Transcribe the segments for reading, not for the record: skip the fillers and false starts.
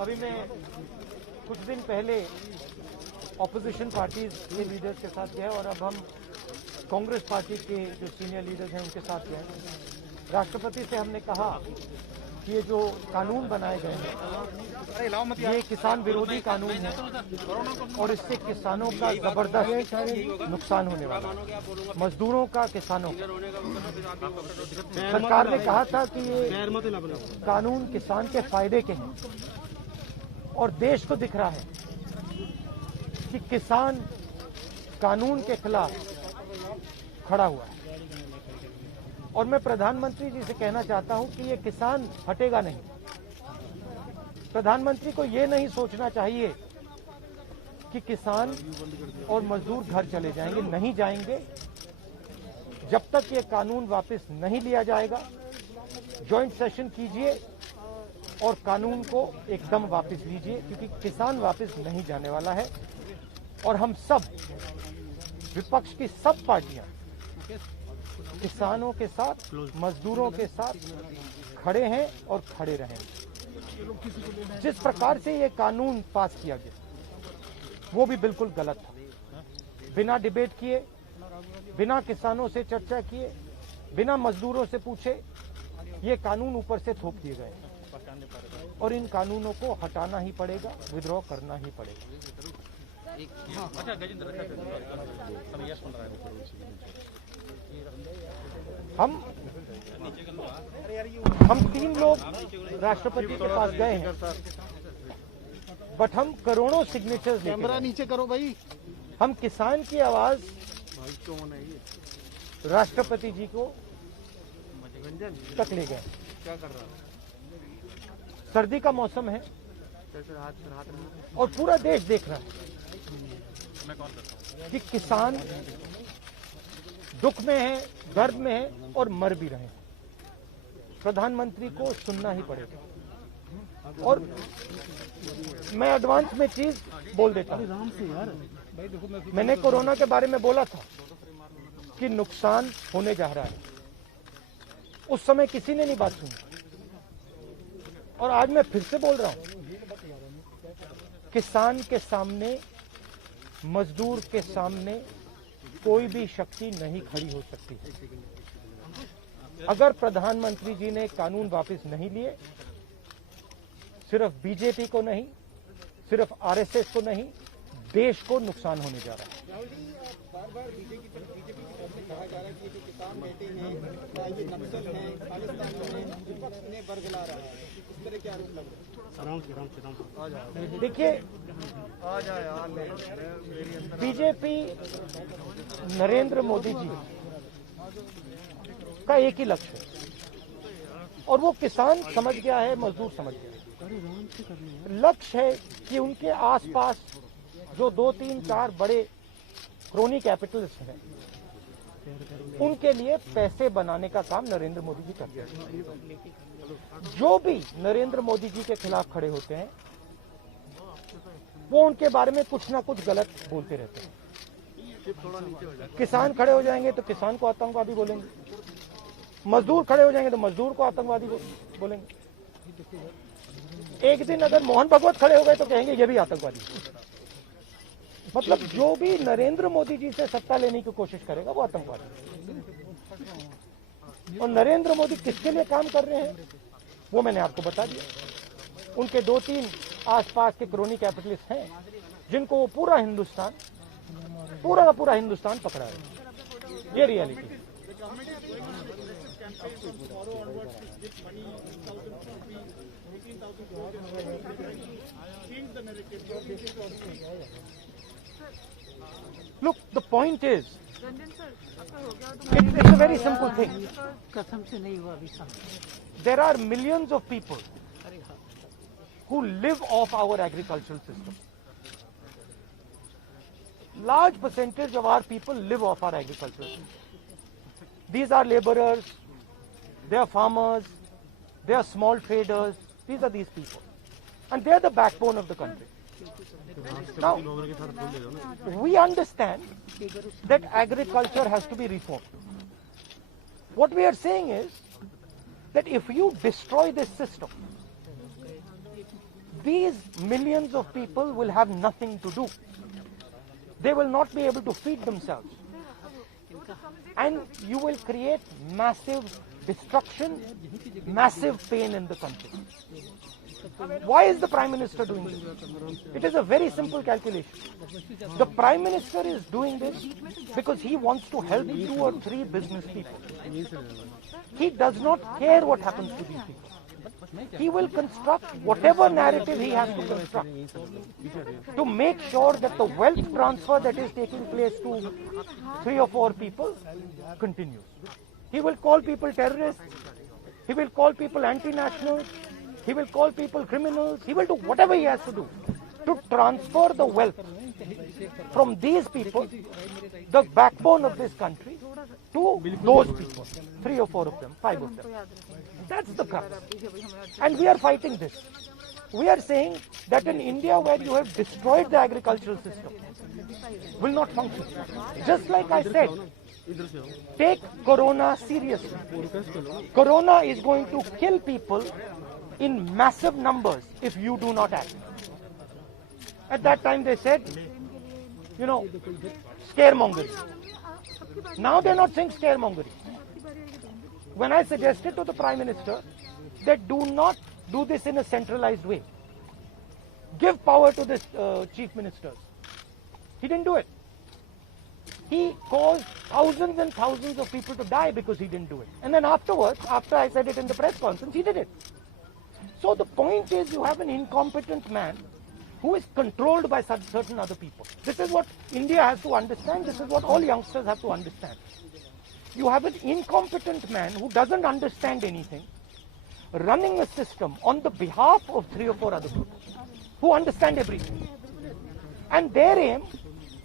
अभी मैं कुछ दिन पहले ऑपोजिशन पार्टीज के लीडर्स के साथ गया और अब हम कांग्रेस पार्टी के जो सीनियर लीडर्स हैं उनके साथ गए। राष्ट्रपति से हमने कहा कि ये जो कानून बनाए गए हैं ये किसान विरोधी कानून है और इससे किसानों का जबरदस्त नुकसान होने वाला है, मजदूरों का, किसानों का। सरकार ने कहा था कि ये कानून किसान के फायदे के हैं और देश को दिख रहा है कि किसान कानून के खिलाफ खड़ा हुआ है। और मैं प्रधानमंत्री जी से कहना चाहता हूं कि ये किसान हटेगा नहीं। प्रधानमंत्री को ये नहीं सोचना चाहिए कि किसान और मजदूर घर चले जाएंगे, नहीं जाएंगे। जब तक ये कानून वापस नहीं लिया जाएगा, जॉइंट सेशन कीजिए और कानून को एकदम वापस लीजिए, क्योंकि किसान वापस नहीं जाने वाला है। और हम सब, विपक्ष की सब पार्टियां किसानों के साथ, मजदूरों के साथ खड़े हैं और खड़े रहेंगे। जिस प्रकार से ये कानून पास किया गया वो भी बिल्कुल गलत था। बिना डिबेट किए, बिना किसानों से चर्चा किए, बिना मजदूरों से पूछे ये कानून ऊपर से थोप दिए गए और इन कानूनों को हटाना ही पड़ेगा, विद्रॉ करना ही पड़ेगा। हम 3 लोग राष्ट्रपति के पास गए हैं, बट हम करोड़ों सिग्नेचर्स कैमरा नीचे करो भाई। हम किसान की आवाज राष्ट्रपति जी को तक ले गए। क्या कर रहा है? सर्दी का मौसम है और पूरा देश देख रहा है कि किसान दुख में है, दर्द में है और मर भी रहे हैं। प्रधानमंत्री को सुनना ही पड़ेगा। और मैं एडवांस में चीज बोल देता हूं, मैंने कोरोना के बारे में बोला था कि नुकसान होने जा रहा है। उस समय किसी ने नहीं बात सुनी और आज मैं फिर से बोल रहा हूं, किसान के सामने, मजदूर के सामने कोई भी शक्ति नहीं खड़ी हो सकती। अगर प्रधानमंत्री जी ने कानून वापस नहीं लिए, सिर्फ बीजेपी को नहीं, सिर्फ आरएसएस को नहीं, देश को नुकसान होने जा रहा है। बार-बार बीजेपी कहा जा रहा है कि जो किसान बैठे हैं ये नक्सल हैं, खालिस्तान में विपक्ष इन्हें बरगला रहा है। इस तरह के आरोप लग रहे हैं। देखिए, बीजेपी नरेंद्र मोदी जी का एक ही लक्ष्य है और वो किसान समझ गया है, मजदूर समझ गया है। लक्ष्य है कि उनके आसपास जो 2, 3, 4 बड़े क्रोनी कैपिटल्स हैं, उनके लिए पैसे बनाने का काम नरेंद्र मोदी जी करते हैं। जो भी नरेंद्र मोदी जी के खिलाफ खड़े होते हैं वो उनके बारे में कुछ ना कुछ गलत बोलते रहते हैं। किसान खड़े हो जाएंगे तो किसान को आतंकवादी बोलेंगे, मजदूर खड़े हो जाएंगे तो मजदूर को आतंकवादी बोलेंगे। एक दिन अगर मोहन भगवत खड़े हो गए तो कहेंगे ये भी आतंकवादी। मतलब जो भी नरेंद्र मोदी जी से सत्ता लेने की कोशिश करेगा वो आतंकवादी। और नरेंद्र मोदी किसके लिए काम कर रहे हैं वो मैंने आपको बता दिया। उनके 2-3 आसपास के क्रोनी कैपिटलिस्ट हैं जिनको वो पूरा का पूरा हिंदुस्तान पकड़ा है। ये रियलिटी है। Look, the point is, it's a very simple thing. There are millions of people who live off our agricultural system. Large percentage of our people live off our agricultural system. These are laborers, they are farmers, they are small traders. These are these people. And they are the backbone of the country. Now, we understand that agriculture has to be reformed. What we are saying is that if you destroy this system, these millions of people will have nothing to do. They will not be able to feed themselves. And you will create massive destruction, massive pain in the country. Why is the Prime Minister doing this? It is a very simple calculation. The Prime Minister is doing this because he wants to help 2 or 3 business people. He does not care what happens to these people. He will construct whatever narrative he has to construct to make sure that the wealth transfer that is taking place to 3 or 4 people continues. He will call people terrorists. He will call people anti-nationals. He will call people criminals. He will do whatever he has to do to transfer the wealth from these people, the backbone of this country, to those people. 3 or 4 of them, 5 of them. That's the crux. And we are fighting this. We are saying that in India, where you have destroyed the agricultural system, will not function. Just like I said, take Corona seriously. Corona is going to kill people in massive numbers if you do not act. At that time they said, scaremongering. Now they're not saying scaremongering. When I suggested to the Prime Minister that do not do this in a centralized way, give power to the chief ministers, he didn't do it. He caused thousands and thousands of people to die because he didn't do it. And then afterwards, after I said it in the press conference, he did it. So the point is, you have an incompetent man who is controlled by certain other people. This is what India has to understand. This is what all youngsters have to understand. You have an incompetent man who doesn't understand anything, running a system on the behalf of 3 or 4 other people who understand everything. And their aim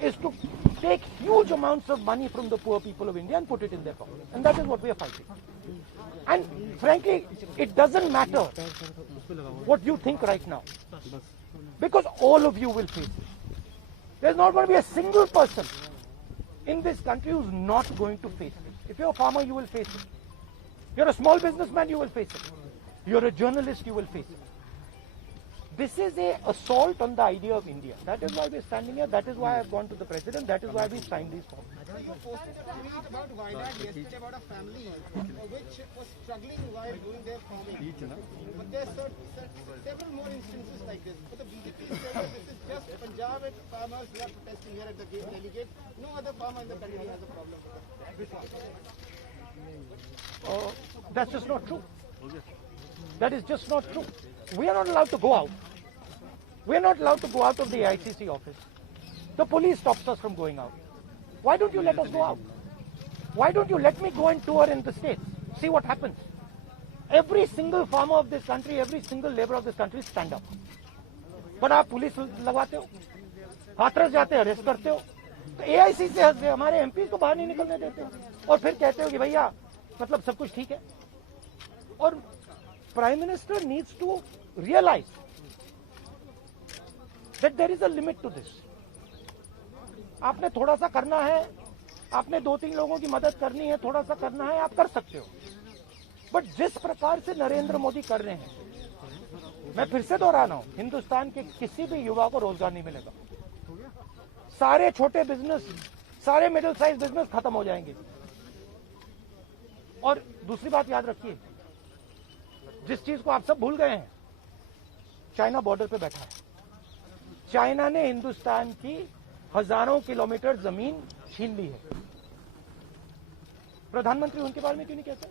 is to take huge amounts of money from the poor people of India and put it in their pocket. And that is what we are fighting. And frankly, it doesn't matter what you think right now, because all of you will face it. There's not going to be a single person in this country who's not going to face it. If you're a farmer, you will face it. You're a small businessman, you will face it. You're a journalist, you will face it. This is an assault on the idea of India. That is why we're standing here. That is why I've gone to the President. That is why we signed these forms. You posted a tweet about Wayanad yesterday about a family which was struggling while doing their farming. But there are several more instances like this. But the BJP said that this is just Punjab farmers who are protesting here at the delegate. No other farmer in the country has a problem with that. That's just not true. That is just not true. We are not allowed to go out. We are not allowed to go out of the ICC office. The police stops us from going out. Why don't you let us go out? Why don't you let me go and tour in the states? See what happens. Every single farmer of this country, every single labor of this country stand up. But आप police लगवाते हो, हाथरस जाते हो, arrest करते हो, तो AIC से हमारे MP को बाहर नहीं निकलने देते हो, और फिर कहते हो कि भैया मतलब सब कुछ ठीक है. और Prime Minister needs to realize that there is a limit to this. आपने थोड़ा सा करना है, आपने 2-3 लोगों की मदद करनी है, थोड़ा सा करना है, आप कर सकते हो. बट जिस प्रकार से नरेंद्र मोदी कर रहे हैं, मैं फिर से दोहरा रहा हूं, हिंदुस्तान के किसी भी युवा को रोजगार नहीं मिलेगा. सारे छोटे बिजनेस, सारे मिडिल साइज बिजनेस खत्म हो जाएंगे. और दूसरी बात याद रखिए, जिस चीज को आप सब भूल गए हैं, चाइना बॉर्डर पे बैठा है. चाइना ने हिंदुस्तान की हजारों किलोमीटर जमीन छीन ली है. प्रधानमंत्री उनके बारे में क्यों नहीं कहते?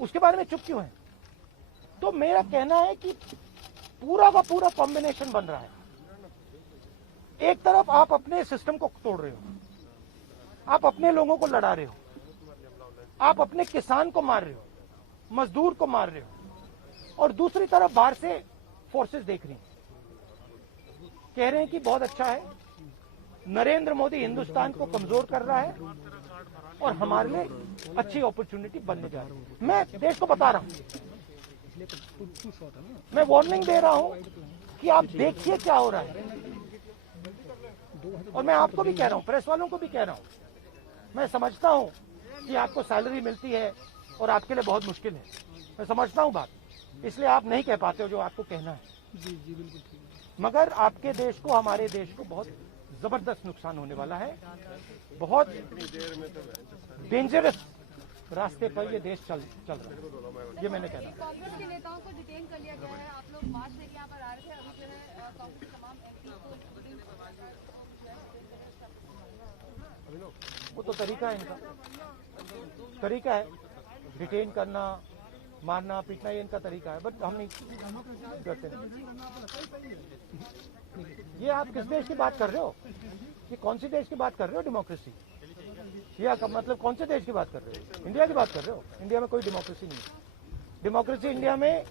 उसके बारे में चुप क्यों है? तो मेरा कहना है कि पूरा का पूरा कॉम्बिनेशन बन रहा है. एक तरफ आप अपने सिस्टम को तोड़ रहे हो, आप अपने लोगों को लड़ा रहे हो, आप अपने किसान को मार रहे हो, मजदूर को मार रहे हो, और दूसरी तरफ बाहर से फोर्सेस देख रही हैं, कह रहे हैं कि बहुत अच्छा है, नरेंद्र मोदी हिंदुस्तान को कमजोर कर रहा है और हमारे लिए अच्छी अपॉर्चुनिटी बनने जा रही है. मैं देश को बता रहा हूं, मैं वार्निंग दे रहा हूं कि आप देखिए क्या हो रहा है. और मैं आपको भी कह रहा हूं, प्रेस वालों को भी कह रहा हूं, मैं समझता हूं कि आपको सैलरी मिलती है और आपके लिए बहुत मुश्किल है, मैं समझता हूँ बात, इसलिए आप नहीं कह पाते हो जो आपको कहना है। जी जी बिल्कुल ठीक है। मगर आपके देश को, हमारे देश को बहुत जबरदस्त नुकसान होने वाला है। बहुत डेंजरस रास्ते पर ये देश चल रहा है, ये मैंने कहना। कांग्रेस के नेताओं को डिटेन कर लिया गया है। आप लोग मार्च लेके यहाँ पर आ रहे थे, अभी जो है कांग्रेस के तमाम एमपी को वो तो तरीका है इनका, तरीका है डिटेन करना, मारना पीटना, ये इनका तरीका है। बट हम नहीं करते। ये आप किस देश की बात कर रहे हो? ये कौन सी देश की बात कर रहे हो? डेमोक्रेसी? या मतलब कौन से देश की बात कर रहे हो? इंडिया की बात कर रहे हो? इंडिया में कोई डेमोक्रेसी नहीं है। डेमोक्रेसी इंडिया में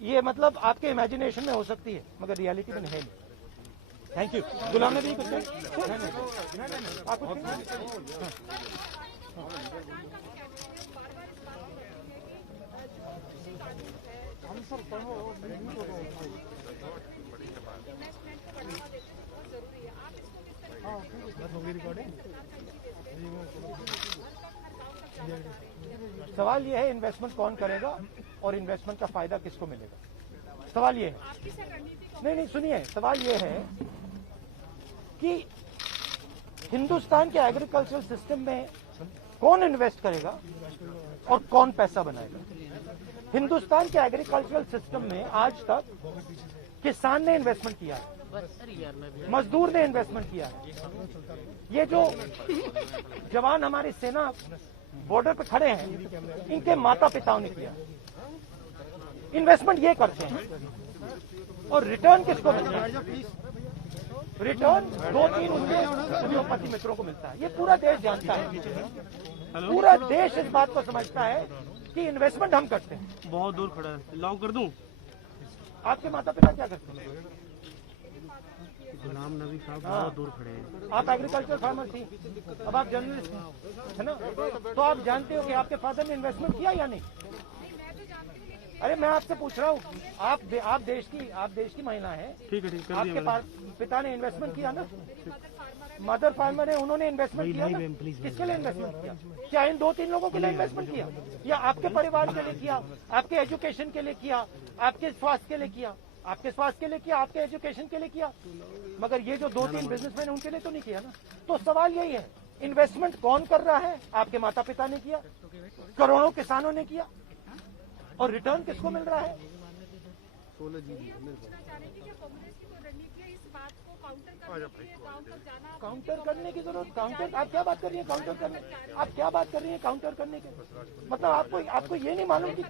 ये मतलब आपके इमेजिनेशन में हो सकती है, मगर रियलिटी में है नहीं। Thank you. गुलाम नबी कुछ आप सवाल ये है इन्वेस्टमेंट कौन करेगा और इन्वेस्टमेंट का फायदा किसको मिलेगा? सवाल ये है। नहीं सुनिए, सवाल ये है कि हिंदुस्तान के एग्रीकल्चरल सिस्टम में कौन इन्वेस्ट करेगा और कौन पैसा बनाएगा? हिंदुस्तान के एग्रीकल्चरल सिस्टम में आज तक किसान ने इन्वेस्टमेंट किया है, मजदूर ने इन्वेस्टमेंट किया है। ये जो जवान हमारी सेना बॉर्डर पे खड़े हैं, इनके माता पिताओं ने किया इन्वेस्टमेंट। ये करते हैं और रिटर्न किसको मिलता है? रिटर्न 2-3 उनके उद्योगपति मित्रों को मिलता है। ये पूरा देश जानता है, पूरा देश इस बात को समझता है कि इन्वेस्टमेंट हम करते हैं। बहुत दूर खड़ा है, लॉक कर दूं? आपके माता पिता क्या करते हैं? गुलाम नबी साहब बहुत दूर खड़े हैं। आप एग्रीकल्चर फार्मर थी, अब आप जर्नलिस्ट है ना, तो आप जानते हो कि आपके फादर ने इन्वेस्टमेंट किया या नहीं? अरे मैं आपसे पूछ रहा हूँ, आप देश की महिला है, ठीक है, ठीक है, आपके पिता ने इन्वेस्टमेंट किया ना? मदर फार्मर है, उन्होंने इन्वेस्टमेंट किया ना? किसके लिए इन्वेस्टमेंट किया? क्या इन 2-3 लोगों के लिए इन्वेस्टमेंट किया, या आपके परिवार के लिए किया, आपके एजुकेशन के लिए किया, आपके स्वास्थ्य के लिए किया? आपके स्वास्थ्य के लिए किया, आपके एजुकेशन के लिए किया, मगर ये जो 2-3 बिजनेसमैन उनके लिए तो नहीं किया ना। तो सवाल यही है, इन्वेस्टमेंट कौन कर रहा है? आपके माता पिता ने किया, करोड़ों किसानों ने किया, और रिटर्न किसको मिल रहा है? काउंटर करने की जरूरत, काउंटर आप क्या बात कर रही है? काउंटर करने आप क्या बात कर रही है? काउंटर करने के मतलब आपको ये नहीं मालूम कि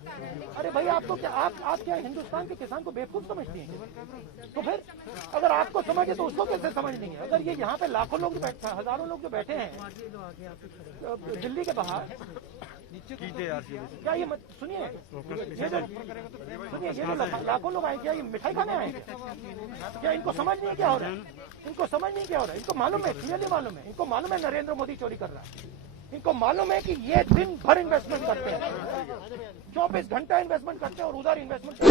अरे भाई आपको क्या आप क्या हिंदुस्तान के किसान को बेवकूफ समझती हैं? तो फिर अगर आपको समझे तो उसको कैसे समझ नहीं है? अगर ये यहाँ पे लाखों लोग बैठे, हजारों लोग जो बैठे हैं दिल्ली के बाहर, क्या ये सुनिए, ये जो लाखों लोग आए, क्या ये मिठाई खाने आए? क्या इनको समझ नहीं क्या हो रहा है? इनको समझ नहीं क्या हो रहा है? इनको मालूम है, क्लियरली मालूम है, इनको मालूम है नरेंद्र मोदी चोरी कर रहा है। इनको मालूम है कि ये दिन भर इन्वेस्टमेंट करते हैं, 24 घंटा इन्वेस्टमेंट करते हैं और उधर इन्वेस्टमेंट करते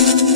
हैं।